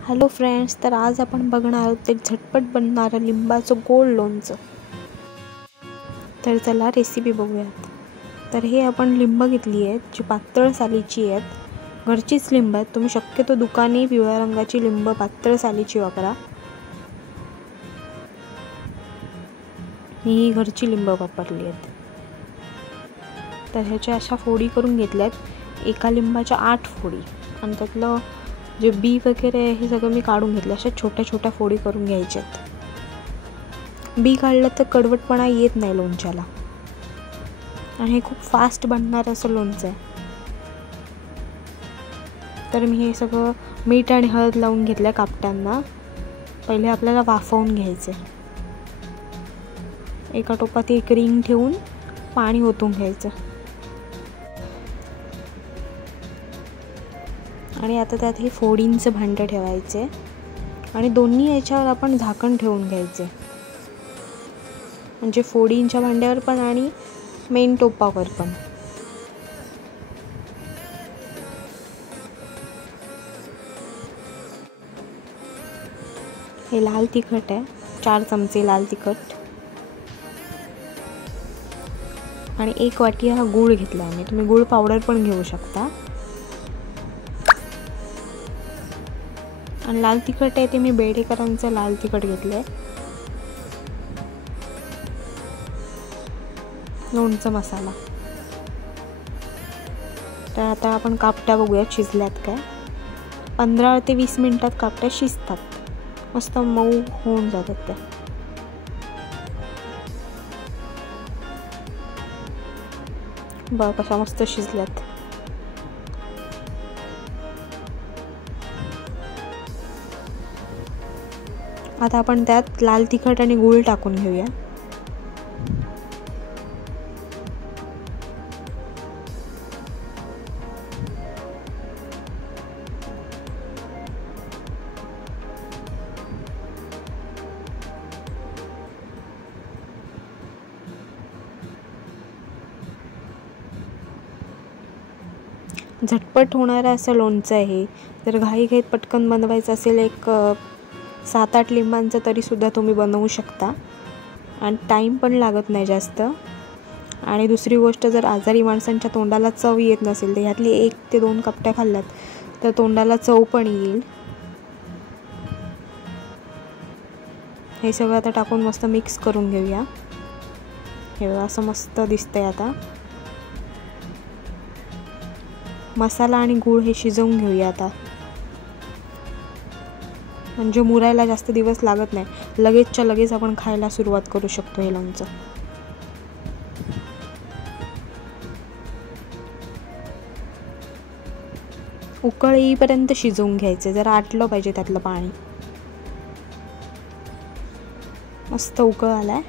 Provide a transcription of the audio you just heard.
Hello friends, तर आज आपण बघणार आहोत एक झटपट बनणारं लिंबाचं गोड लोणचं। तर चला रेसिपी बघूयात। तर हे आपण लिंब घेतली आहेत जी पातळ सालीची आहेत, घरचीच लिंब आहेत। तुम्ही शक्यतो दुकानी पिवळ्या रंगाची लिंब पातळ सालीची वापरा। ही घरची लिंब वापरली आहेत। तर ह्याच्या अशा फोडी करून घेतल्यात, एका लिंबाच्या 8 फोडी, आणि त्यातलं जे बी वगैरे हे सगळं मी काढून घेतलं। अशा छोट्या छोट्या फोडी करून घ्यायच्यात। बी काढलं तर कडवटपणा येत नाही लोणच्याला, आणि हे खूप फास्ट बनणार असं लोणचं आहे। तर मी हे सगळं मीठ आणि हळद लावून घेतलं कापट्यांना। पहिले आपल्याला वाफवून घ्यायचे। एका टोपात एक रिंग ठेवून पाणी ओतून घ्यायचं, आणि आता त्यात हे फोडींचं भांडं ठेवायचे, आणि दोन्ही याच्यावर आपण झाकण ठेवून घ्यायचे, म्हणजे फोडींच्या भांड्यावर पण आणि मेन टोपावर पण। हे लाल तिखट आहे, 4 चमचे लाल तिखट, आणि 1 वाटी हा गूळ घेतला आहे। तुम्ही गूळ पावडर पण घेऊ शकता। आणि लाल तिखट आहे ते मी बेडेकरांचं लाल तिखट घेतलंय। लोणचं मसाला। तर आता आपण कापट्या बघूयात शिजल्यात काय। 15 ते 20 मिनिटात कापट्या शिजतात, मस्त मऊ होऊन जातात त्या। बघ कशा मस्त शिजल्यात। आता आपण त्यात लाल तिखट आणि गूळ टाकून घेऊया। झटपट होणारं असं लोणचं आहे। जर घाईघाईत पटकन बनवायचं असेल, एक 7-8 लिंबांचं तरीसुद्धा तुम्ही बनवू शकता, आणि टाईम पण लागत नाही जास्त। आणि दुसरी गोष्ट, जर आजारी माणसांच्या तोंडाला चव येत नसेल तर ह्यातली 1 ते 2 कपट्या खाल्ल्यात तर तोंडाला चव पण येईल। हे सगळं आता टाकून मस्त मिक्स करून घेऊया। हे असं मस्त दिसतंय। आता मसाला आणि गूळ हे शिजवून घेऊया आता, म्हणजे मुरायला जास्त दिवस लागत नाही, लगेचच्या लगेच आपण खायला सुरुवात करू शकतो हे लोणचं। उकळ येईपर्यंत शिजवून घ्यायचं, जरा आटलं पाहिजे त्यातलं पाणी। मस्त उकळ आलाय।